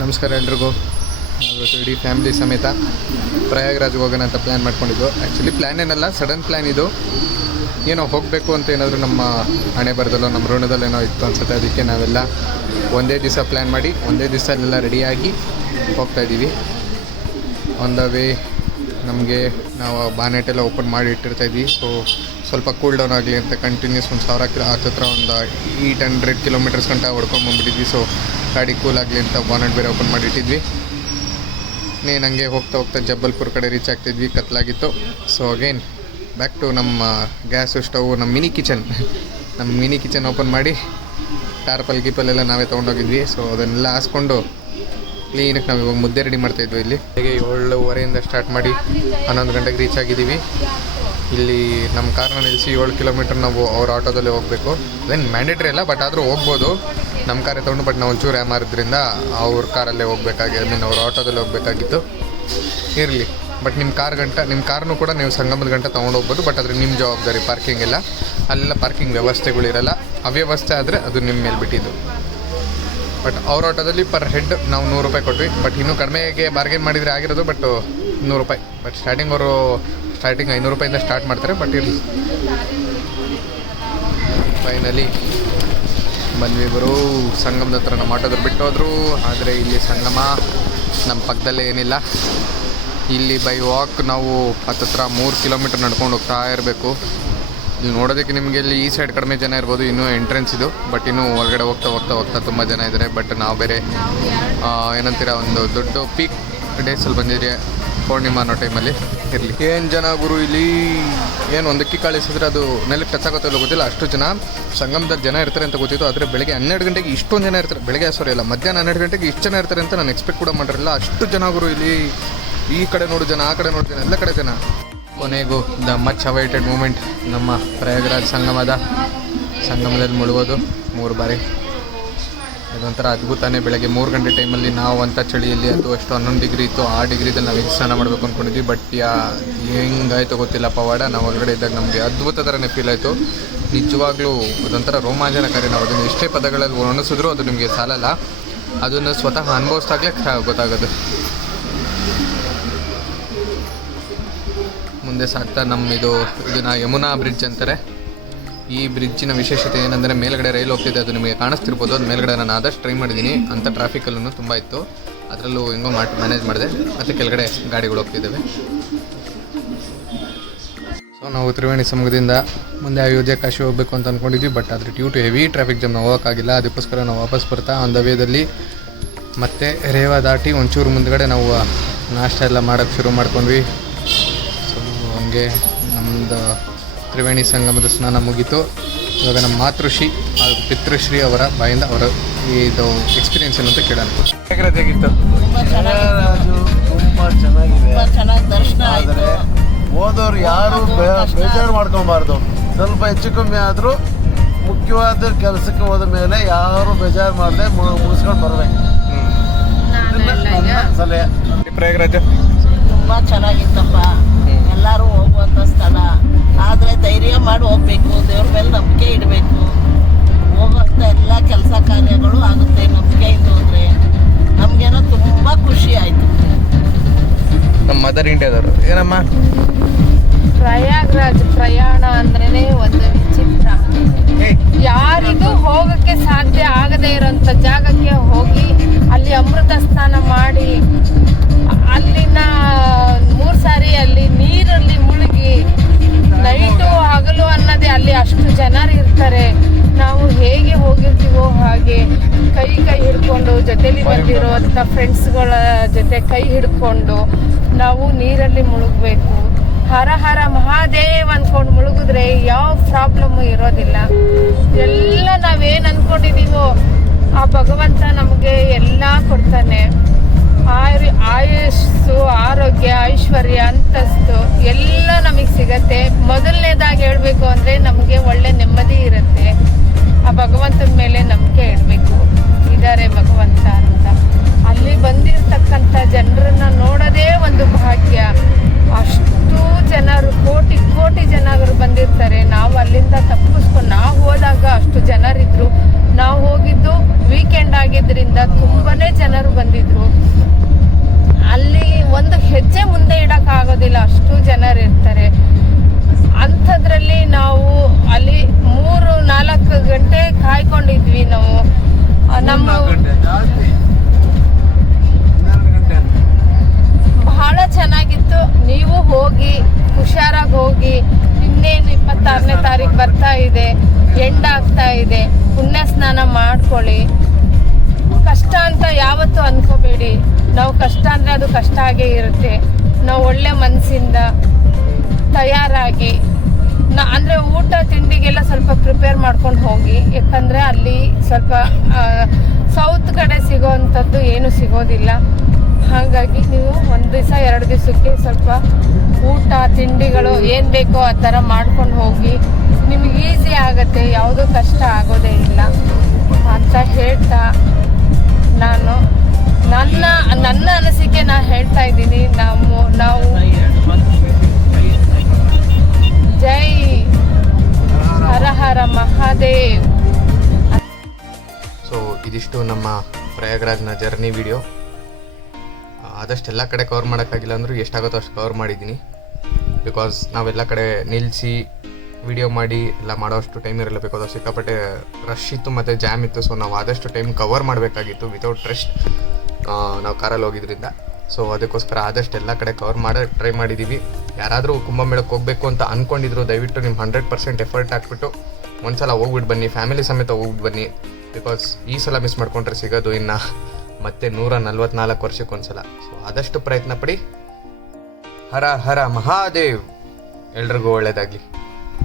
ನಮಸ್ಕಾರ ಎಲ್ರಿಗೂ. ನಾವು ಇಡೀ ಫ್ಯಾಮಿಲಿ ಸಮೇತ ಪ್ರಯಾಗ್ರಾಜ್ಗೆ ಹೋಗೋಣ ಅಂತ ಪ್ಲ್ಯಾನ್ ಮಾಡ್ಕೊಂಡಿದ್ದು. ಆ್ಯಕ್ಚುಲಿ ಪ್ಲ್ಯಾನ್ ಏನಲ್ಲ, ಸಡನ್ ಪ್ಲ್ಯಾನ್ ಇದು. ಏನೋ ಹೋಗಬೇಕು ಅಂತ ಏನಾದರೂ ನಮ್ಮ ಹಣೆ ಬರದಲ್ಲೋ ನಮ್ಮ ಋಣದಲ್ಲೋ ಏನೋ ಇತ್ತು ಅನ್ಸುತ್ತೆ. ಅದಕ್ಕೆ ನಾವೆಲ್ಲ ಒಂದೇ ದಿವಸ ಪ್ಲ್ಯಾನ್ ಮಾಡಿ ಒಂದೇ ದಿವಸ ಎಲ್ಲ ರೆಡಿಯಾಗಿ ಹೋಗ್ತಾಯಿದ್ದೀವಿ. ಆನ್ ದ ವೇ ನಮಗೆ ನಾವು ಬಾನೆಟೆಲ್ಲ ಓಪನ್ ಮಾಡಿ ಇಟ್ಟಿರ್ತಾಯಿದ್ವಿ. ಸೊ ಸ್ವಲ್ಪ ಕೂಲ್ ಡೌನ್ ಆಗಲಿ ಅಂತ ಕಂಟಿನ್ಯೂಸ್ ಒಂದು 1000 ಹತ್ತಿರ ಒಂದು 800 ಕಿಲೋಮೀಟರ್ಸ್ ಗಂಟ ಹೊಡ್ಕೊಂಬಂದ್ಬಿಟ್ಟಿದ್ವಿ. ಸೊ ಗಾಡಿ ಕೂಲ್ ಆಗಲಿ ಅಂತ ಬಾನೆಟ್ ಬೇರೆ ಓಪನ್ ಮಾಡಿ ಇಟ್ಟಿದ್ವಿ. ಹಂಗೆ ಹೋಗ್ತಾ ಜಬ್ಬಲ್ಪುರ್ ಕಡೆ ರೀಚ್ ಆಗ್ತಿದ್ವಿ. ಕತ್ಲಾಗಿತ್ತು. ಸೊ ಅಗೇನ್ ಬ್ಯಾಕ್ ಟು ನಮ್ಮ ಗ್ಯಾಸು ಸ್ಟವ್, ನಮ್ಮ ಮಿನಿ ಕಿಚನ್ ಓಪನ್ ಮಾಡಿ ಟಾರ್ಪಲ್ ನಾವೇ ತೊಗೊಂಡೋಗಿದ್ವಿ. ಸೊ ಅದನ್ನೆಲ್ಲ ಹಾಸ್ಕೊಂಡು ಕ್ಲೀನಕ್ಕೆ ನಾವು ಇವಾಗ ಮುದ್ದೆ ರೆಡಿ ಮಾಡ್ತಾಯಿದ್ವಿ. ಇಲ್ಲಿ ಹೇಗೆ 7:30 ಸ್ಟಾರ್ಟ್ ಮಾಡಿ 11 ಗಂಟೆಗೆ ರೀಚ್ ಆಗಿದ್ದೀವಿ. ಇಲ್ಲಿ ನಮ್ಮ ಕಾರ್ನ ನಿಲ್ಲಿಸಿ 7 ಕಿಲೋಮೀಟರ್ ನಾವು ಅವ್ರ ಆಟೋದಲ್ಲೇ ಹೋಗಬೇಕು. ಅದೇನು ಮ್ಯಾಂಡೇಟ್ರಿ ಅಲ್ಲ, ಬಟ್ ಆದರೂ ಹೋಗ್ಬೋದು. ನಮ್ಮ ಕಾರೇ ತೊಗೊಂಡು, ಬಟ್ ನಾವು ಒಂಚೂರು ಮಾರಿದ್ರಿಂದ ಅವ್ರ ಕಾರಲ್ಲೇ ಹೋಗ್ಬೇಕಾಗಿ ಅವ್ರ ಆಟೋದಲ್ಲೇ ಹೋಗಬೇಕಾಗಿತ್ತು. ಇರಲಿ, ಬಟ್ ನಿಮ್ಮ ಕಾರ್ನೂ ಕೂಡ ನೀವು ಸಂಗಮದ ಗಂಟೆ ತೊಗೊಂಡು ಹೋಗ್ಬೋದು. ಬಟ್ ಆದರೆ ನಿಮ್ಮ ಜವಾಬ್ದಾರಿ. ಪಾರ್ಕಿಂಗ್ ಇಲ್ಲ, ಅಲ್ಲೆಲ್ಲ ಪಾರ್ಕಿಂಗ್ ವ್ಯವಸ್ಥೆಗಳಿರಲ್ಲ. ಅವ್ಯವಸ್ಥೆ ಆದರೆ ಅದು ನಿಮ್ಮ ಮೇಲೆ ಬಿಟ್ಟಿದ್ದು. ಬಟ್ ಅವ್ರ ಆಟೋದಲ್ಲಿ ಪರ್ ಹೆಡ್ ನಾವು 100 ರೂಪಾಯಿ ಕೊಟ್ವಿ. ಬಟ್ ಇನ್ನೂ ಕಡಿಮೆಗೆ ಬಾರ್ಗೇನ್ ಮಾಡಿದರೆ ಆಗಿರೋದು. ಬಟ್ 100 ರೂಪಾಯಿ. ಬಟ್ ಸ್ಟಾರ್ಟಿಂಗ್ 500 ರೂಪಾಯಿಂದ ಸ್ಟಾರ್ಟ್ ಮಾಡ್ತಾರೆ. ಬಟ್ ಇರಲಿ, ಫೈನಲಿ ಬಂದ್ವಿ. ಬರೋ ಸಂಗಮದ ಹತ್ರ ನಮ್ಮ ಆಟೋದ್ರು ಬಿಟ್ಟು ಹೋದರು. ಆದರೆ ಇಲ್ಲಿ ಸಂಗಮ ನಮ್ಮ ಪಕ್ಕದಲ್ಲೇ ಏನಿಲ್ಲ. ಇಲ್ಲಿ ಬೈ ವಾಕ್ ನಾವು ಹತ್ತತ್ರ 3 ಕಿಲೋಮೀಟರ್ ನಡ್ಕೊಂಡು ಹೋಗ್ತಾ ಇರಬೇಕು. ಇಲ್ಲಿ ನೋಡೋದಕ್ಕೆ ನಿಮಗೆ ಇಲ್ಲಿ ಈ ಸೈಡ್ ಕಡಿಮೆ ಜನ ಇರ್ಬೋದು, ಇನ್ನೂ ಎಂಟ್ರೆನ್ಸ್ ಇದು. ಬಟ್ ಇನ್ನೂ ಒಳಗಡೆ ಹೋಗ್ತಾ ತುಂಬ ಜನ ಇದ್ದಾರೆ. ಬಟ್ ನಾವು ಬೇರೆ ಏನಂತೀರ, ಒಂದು ದೊಡ್ಡ ಪೀಕ್ ಡೇಸಲ್ಲಿ ಬಂದಿದ್ರಿ, ಪೂರ್ಣಿಮಾ ಅನ್ನೋ ಟೈಮಲ್ಲಿ. ಇರಲಿ, ಏನು ಜನ ಗುರು ಇಲ್ಲಿ. ಏನು ಒಂದಕ್ಕೆ ಕಳಿಸಿದ್ರೆ ಅದು ನೆಲಕ್ಕೆ ಟಚ್ ಆಗುತ್ತೋ ಗೊತ್ತಿಲ್ಲ, ಅಷ್ಟು ಜನ ಸಂಗಮದಲ್ಲಿ ಜನ ಇರ್ತಾರೆ ಅಂತ ಗೊತ್ತಿತ್ತು. ಆದರೆ ಬೆಳಗ್ಗೆ 12 ಗಂಟೆಗೆ ಇಷ್ಟೊಂದು ಜನ ಇರ್ತಾರೆ. ಮಧ್ಯಾಹ್ನ 12 ಗಂಟೆಗೆ ಇಷ್ಟು ಜನ ಇರ್ತಾರೆ ಅಂತ ನಾನು ಎಕ್ಸ್ಪೆಕ್ಟ್ ಕೂಡ ಮಾಡಿರಲಿಲ್ಲ. ಅಷ್ಟು ಜನ ಗುರು ಇಲ್ಲಿ. ಈ ಕಡೆ ನೋಡು ಜನ, ಆ ಕಡೆ ನೋಡು ಜನ, ಎಲ್ಲ ಕಡೆ ಜನ. ಕೊನೆಗೂ ದ ಮಚ್ ಅವೈಟೆಡ್ ಮೂಮೆಂಟ್, ನಮ್ಮ ಪ್ರಯಾಗ್ರಾಜ್ ಸಂಗಮದಲ್ಲಿ ಮುಳುಗೋದು 3 ಬಾರಿ. ಇದೊಂಥರ ಅದ್ಭುತನೇ. ಬೆಳಗ್ಗೆ 3 ಗಂಟೆ ಟೈಮಲ್ಲಿ ನಾವು ಅಂಥ ಚಳಿಯಲ್ಲಿ, ಅದು ಎಷ್ಟು 11 ಡಿಗ್ರಿ ಇತ್ತು. ಆ ಡಿಗ್ರಿದಲ್ಲಿ ನಾವು ಸ್ನಾನ ಮಾಡಬೇಕು ಅಂದ್ಕೊಂಡಿದ್ವಿ. ಬಟ್ ಹೆಂಗಾಯ್ತು ಗೊತ್ತಿಲ್ಲ ಪವಾಡ. ನಾವು ಹೊರಗಡೆ ಇದ್ದಾಗ ನಮಗೆ ಅದ್ಭುತ ಥರನೇ ಫೀಲ್ ಆಯಿತು. ನಿಜವಾಗ್ಲೂ ಅದೊಂಥರ ರೋಮಾಂಚನಕಾರಿ. ನಾವು ಅದನ್ನು ಎಷ್ಟೇ ಪದಗಳಲ್ಲಿ ವರ್ಣಿಸಿದ್ರೂ ಅದು ನಿಮಗೆ ಸಾಲಲ್ಲ. ಅದನ್ನು ಸ್ವತಃ ಅನುಭವಿಸ್ದಾಗಲೇ ಗೊತ್ತಾಗೋದು. ಮುಂದೆ ಸಾಗ್ತಾ ಇದನ್ನು ಯಮುನಾ ಬ್ರಿಡ್ಜ್ ಅಂತಾರೆ. ಈ ಬ್ರಿಡ್ಜಿನ ವಿಶೇಷತೆ ಏನಂದರೆ ಮೇಲ್ಗಡೆ ರೈಲು ಹೋಗ್ತಿದೆ. ಅದು ನಿಮಗೆ ಕಾಣಿಸ್ತಿರ್ಬೋದು. ಅದು ಮೇಲ್ಗಡೆ ನಾನು ಆದಷ್ಟು ಟ್ರೈ ಮಾಡಿದ್ದೀನಿ. ಅಂಥ ಟ್ರಾಫಿಕಲ್ಲೂ ತುಂಬ ಇತ್ತು. ಅದರಲ್ಲೂ ಹೆಂಗೋ ಮ್ಯಾನೇಜ್ ಮಾಡಿದೆ. ಮತ್ತು ಕೆಳಗಡೆ ಗಾಡಿಗಳು ಹೋಗ್ತಿದ್ದಾವೆ. ಸೊ ನಾವು ತ್ರಿವೇಣಿ ಸಂಗಮದಿಂದ ಮುಂದೆ ಅಯೋಧ್ಯೆ ಕಾಶಿ ಹೋಗಬೇಕು ಅಂತ ಅಂದ್ಕೊಂಡಿದ್ವಿ. ಬಟ್ ಅದ್ರ due to heavy traffic jam ನಾವು ಹೋಗೋಕ್ಕಾಗಿಲ್ಲ. ಅದಕ್ಕೋಸ್ಕರ ನಾವು ವಾಪಸ್ ಬರ್ತಾ ಆನ್ ದ ವೇದಲ್ಲಿ ಮತ್ತೆ ರೇವಾ ದಾಟಿ ಒಂಚೂರು ಮುಂದ್ಗಡೆ ನಾವು ನಾಷ್ಟ ಎಲ್ಲ ಮಾಡೋಕ್ಕೆ ಶುರು ಮಾಡ್ಕೊಂಡ್ವಿ. ಸೊ ಹಂಗೆ ನಮ್ಮದು ತ್ರಿವೇಣಿ ಸಂಗಮದ ಸ್ನಾನ ಮುಗೀತು. ಇವಾಗ ನಮ್ಮ ಮಾತೃಶ್ರೀ ಹಾಗೂ ಪಿತೃಶ್ರೀ ಅವರ ಬಾಯಿಂದ ಅವರ ಇದು ಎಕ್ಸ್ಪೀರಿಯನ್ಸ್ ಏನು ಅಂತ ಕೇಳೋಣ. ಹೇಗಿತ್ತು? ತುಂಬ ಚೆನ್ನಾಗಿದೆ. ದರ್ಶನ ಆದರೆ ಹೋದವ್ರು ಯಾರು ಬೇಜಾರು ಮಾಡ್ಕೊಬಾರ್ದು. ಸ್ವಲ್ಪ ಹೆಚ್ಚು ಕಮ್ಮಿ ಆದರೂ ಮುಖ್ಯವಾದ ಕೆಲಸಕ್ಕೆ ಹೋದ ಮೇಲೆ ಯಾರು ಬೇಜಾರು ಮಾಡದೆ ಮುಗಿಸ್ಕೊಂಡು ಬರಬೇಕು. ಸಲಹೆ ಪ್ರಯಾಗರಾಜ ತುಂಬ ಚೆನ್ನಾಗಿತ್ತಪ್ಪ. ಎಲ್ಲರೂ ಹೋಗುವಂಥ ಸ್ಥಳ. ಆದರೆ ಧೈರ್ಯ ಮಾಡಿ ಹೋಗಬೇಕು. ದೇವ್ರ ಮೇಲೆ ನಂಬಿಕೆ ಇಡಬೇಕು. ಹೋಗೋಂಥ ಎಲ್ಲ ಕೆಲಸ ಕಾರ್ಯಗಳು ಆಗುತ್ತೆ ನಂಬಿಕೆ ಇದ್ದು ಹೋದರೆ. ನಮಗೇನೋ ತುಂಬ ಖುಷಿ ಆಯಿತು. ನಮ್ಮ ಮದರ್ ಇಂಡಿಯಾದವರು ಏನಮ್ಮ, ಪ್ರಯಾಗ್ರಾಜ್ ಪ್ರಯಾಣ ಅಂದ್ರೇ ಒಂದು ವಿಚಿತ್ರ. ಯಾರಿಗೂ ಹೋಗಕ್ಕೆ ಸಾಧ್ಯ ಆಗದೇ ಇರೋಂಥ ಜಾಗಕ್ಕೆ ಹೋಗಿ ಅಲ್ಲಿ ಅಮೃತ ಸ್ನಾನ ಮಾಡಿ ಅಲ್ಲಿನ 3 ಸಾರಿ ಅಲ್ಲಿ ನೀರಲ್ಲಿ ಮುಳುಗಿ ನೈಟು ಹಗಲು ಅನ್ನೋದೇ ಅಲ್ಲಿ ಅಷ್ಟು ಜನರು ಇರ್ತಾರೆ. ನಾವು ಹೇಗೆ ಹೋಗಿರ್ತೀವೋ ಹಾಗೆ ಕೈ ಹಿಡ್ಕೊಂಡು ಜೊತೆಲಿ ಬಂದಿರುವಂಥ ಫ್ರೆಂಡ್ಸ್ಗಳ ಜೊತೆ ಕೈ ಹಿಡ್ಕೊಂಡು ನಾವು ನೀರಲ್ಲಿ ಮುಳುಗಬೇಕು. ಹರ ಹರ ಮಹಾದೇವ್ ಅಂದ್ಕೊಂಡು ಮುಳುಗಿದ್ರೆ ಯಾವ ಪ್ರಾಬ್ಲಮ್ಮು ಇರೋದಿಲ್ಲ. ಎಲ್ಲ ನಾವೇನು ಅಂದ್ಕೊಂಡಿದ್ದೀವೋ ಆ ಭಗವಂತ ನಮಗೆ ಎಲ್ಲ ಕೊಡ್ತಾನೆ. ಆಯುಸ್ಸು, ಆರೋಗ್ಯ, ಐಶ್ವರ್ಯ, ಅಂತಸ್ತು ಎಲ್ಲ ನಮಗೆ ಸಿಗತ್ತೆ. ಮೊದಲನೇದಾಗಿ ಹೇಳಬೇಕು ಅಂದರೆ ನಮಗೆ ಒಳ್ಳೆ ನೆಮ್ಮದಿ ಇರುತ್ತೆ. ಆ ಭಗವಂತನ ಮೇಲೆ ನಂಬಿಕೆ ಇಡಬೇಕು. ಇದ್ದಾರೆ ಭಗವಂತ ಅಂತ. ಅಲ್ಲಿ ಬಂದಿರತಕ್ಕಂಥ ಜನರನ್ನ ನೋಡೋದೇ ಒಂದು ಭಾಗ್ಯ. ಅಷ್ಟು ಜನರು, ಕೋಟಿ ಜನರು ಬಂದಿರ್ತಾರೆ. ನಾವು ಅಲ್ಲಿಂದ ತಪ್ಪಿಸ್ಕೊಂಡು ನಾವು ಹೋದಾಗ ಅಷ್ಟು ಜನರಿದ್ರು. ನಾವು ಹೋಗಿದ್ದು ವೀಕೆಂಡ್ ಆಗಿದ್ದರಿಂದ ತುಂಬಾನೇ ಜನರು ಬಂದಿದ್ರು. ಗಂಟೆ ಕಾಯ್ಕೊಂಡಿದ್ವಿ ನಾವು. ನಮ್ಮ 4 ಗಂಟೆ ಜಾಸ್ತಿ, 12 ಗಂಟೆ. ಬಹಳ ಚೆನ್ನಾಗಿತ್ತು. ನೀವು ಹೋಗಿ ಹುಷಾರಾಗಿ ಹೋಗಿ. ಇನ್ನೇನು 26ನೇ ತಾರೀಕು ಬರ್ತಾ ಇದೆ, ಎಂಡ್ ಆಗ್ತಾ ಇದೆ. ಪುಣ್ಯ ಸ್ನಾನ ಮಾಡ್ಕೊಳ್ಳಿ. ಕಷ್ಟ ಅಂತ ಯಾವತ್ತೂ ಅನ್ಕೋಬೇಡಿ. ನಾವು ಕಷ್ಟ ಅಂದರೆ ಅದು ಕಷ್ಟ ಆಗೇ ಇರುತ್ತೆ. ನಾವು ಒಳ್ಳೆ ಮನಸ್ಸಿಂದ ತಯಾರಾಗಿ ಅಂದರೆ ಊಟ ತಿಂಡಿಗೆಲ್ಲ ಸ್ವಲ್ಪ ಪ್ರಿಪೇರ್ ಮಾಡ್ಕೊಂಡು ಹೋಗಿ. ಯಾಕಂದರೆ ಅಲ್ಲಿ ಸ್ವಲ್ಪ ಸೌತ್ ಕಡೆ ಸಿಗೋವಂಥದ್ದು ಏನು ಸಿಗೋದಿಲ್ಲ. ಹಾಗಾಗಿ ನೀವು 1 ದಿವಸ 2 ದಿವಸಕ್ಕೆ ಸ್ವಲ್ಪ ಊಟ ತಿಂಡಿಗಳು ಏನು ಬೇಕೋ ಆ ಥರ ಮಾಡ್ಕೊಂಡು ಹೋಗಿ. ನಿಮಗೆ ಈಸಿ ಆಗುತ್ತೆ, ಯಾವುದೂ ಕಷ್ಟ ಆಗೋದೇ ಇಲ್ಲ ಅಂತ ಹೇಳ್ತಾ ನಾನು ನನ್ನ ಅನಿಸಿಕೆ ನಾನು ಹೇಳ್ತಾ ಇದ್ದೀನಿ. ನಾವು ಜೈ ಹರ ಹರ ಮಹಾದೇವ್. ಸೊ ಇದಿಷ್ಟು ನಮ್ಮ ಪ್ರಯಾಗ್ರಾಜ್ನ ಜರ್ನಿ ವಿಡಿಯೋ. ಆದಷ್ಟು ಎಲ್ಲ ಕಡೆ ಕವರ್ ಮಾಡೋಕ್ಕಾಗಿಲ್ಲ ಅಂದರೂ ಎಷ್ಟಾಗುತ್ತೋ ಅಷ್ಟು ಕವರ್ ಮಾಡಿದ್ದೀನಿ. ಬಿಕಾಸ್ ನಾವೆಲ್ಲ ಕಡೆ ನಿಲ್ಲಿಸಿ ವಿಡಿಯೋ ಮಾಡಿ ಎಲ್ಲ ಮಾಡೋಷ್ಟು ಟೈಮ್ ಇರಲ್ಲ. ಬೇಕಾದ ಸಿಕ್ಕಾಪಟ್ಟೆ ರಶ್ ಇತ್ತು ಮತ್ತು ಜಾಮ್ ಇತ್ತು. ಸೊ ನಾವು ಆದಷ್ಟು ಟೈಮ್ ಕವರ್ ಮಾಡಬೇಕಾಗಿತ್ತು ವಿತೌಟ್ ರೆಸ್ಟ್. ನಾವು ಕಾರಲ್ಲಿ ಹೋಗಿದ್ರಿಂದ. ಸೊ ಅದಕ್ಕೋಸ್ಕರ ಆದಷ್ಟು ಎಲ್ಲ ಕಡೆ ಕವರ್ ಮಾಡೋಕ್ಕೆ ಟ್ರೈ ಮಾಡಿದ್ದೀವಿ. ಯಾರಾದರೂ ಕುಂಭಮೇಳಕ್ಕೆ ಹೋಗಬೇಕು ಅಂತ ಅಂದ್ಕೊಂಡಿದ್ರು ದಯವಿಟ್ಟು ನಿಮ್ಮ 100% ಎಫರ್ಟ್ ಹಾಕ್ಬಿಟ್ಟು ಒಂದ್ಸಲ ಹೋಗ್ಬಿಟ್ಟು ಬನ್ನಿ, ಫ್ಯಾಮಿಲಿ ಸಮೇತ ಹೋಗ್ಬಿಟ್ಟು ಬನ್ನಿ. ಬಿಕಾಸ್ ಈ ಸಲ ಮಿಸ್ ಮಾಡ್ಕೊಂಡ್ರೆ ಸಿಗೋದು ಇನ್ನು ಮತ್ತೆ 144 ವರ್ಷಕ್ಕೊಂದ್ಸಲ. ಸೊ ಆದಷ್ಟು ಪ್ರಯತ್ನ ಪಡಿ. ಹರ ಹರ ಮಹಾದೇವ್. ಎಲ್ರಿಗೂ ಒಳ್ಳೆಯದಾಗಲಿ.